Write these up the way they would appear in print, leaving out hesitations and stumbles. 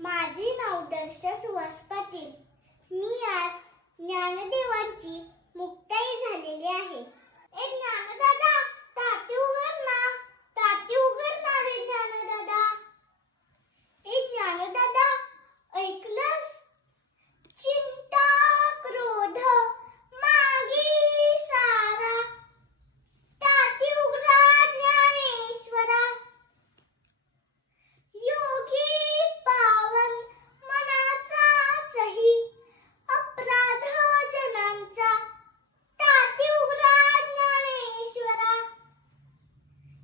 माझे नाव दर्शा सुहास पाटील. मी आज ज्ञानदेवांची मुक्ताई झालेली आहे. ए ज्ञानदादा, ताटी उघड ना, ताटी उघड ना रे ज्ञानदादा. ए ज्ञानदादा, ऐकलंस? चिंता क्रोध मागे सारा, ताटी उघडा ज्ञानेश्वरा. योगी पावन मनाचा सही, अपराध जनांचा, ताटी उघडा ज्ञानेश्वरा.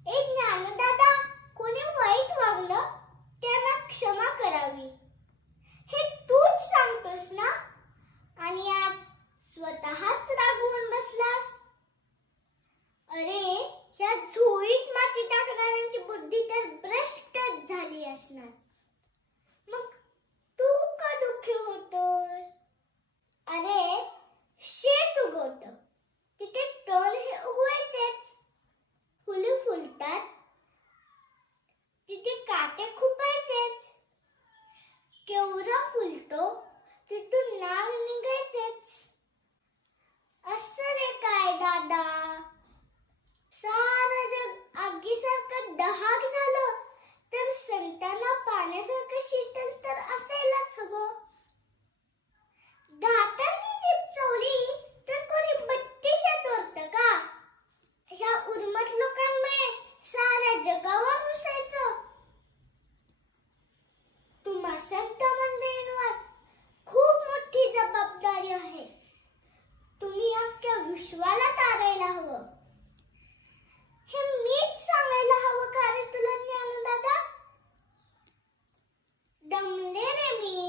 ए ज्ञानदादा, कोणी वाईट वागलं त्यांना क्षमा करावी हे तूच सांगतोस ना, आणि आज स्वतःच रागवून बसलास. अरे, या झोळीत माती टाकणाऱ्यांची बुद्धी तर भ्रष्टच झाली असणार. मग तू का दुःखी होतोस? अरे, शेत उगवतं, तिथे तण हे उगवायचेच. फुले फुलतात, तिथे काटे खुपायचेच. केवढा फुलतो, तिथून नाग निघायचेच. असं रे काय दादा, सारं जग आगीसारखं दहाक झालं तर संतांना पाण्यासारखं शीतल तर असायलाच हवं. दातांनी जीभ चोळली तर कोणी बत्तीशात ओरतं का? ह्या उर्मट लोकांमुळे साऱ्या जगावर रुसायचं. तुम्हा संत मंडळींवर खूप मोठी जबाबदारी आहे. तुम्ही अख्ख्या विश्वाला तारायला हवं. हे मीच सांगायला हवं का रे तुला ज्ञानदादा? दमले रे मी.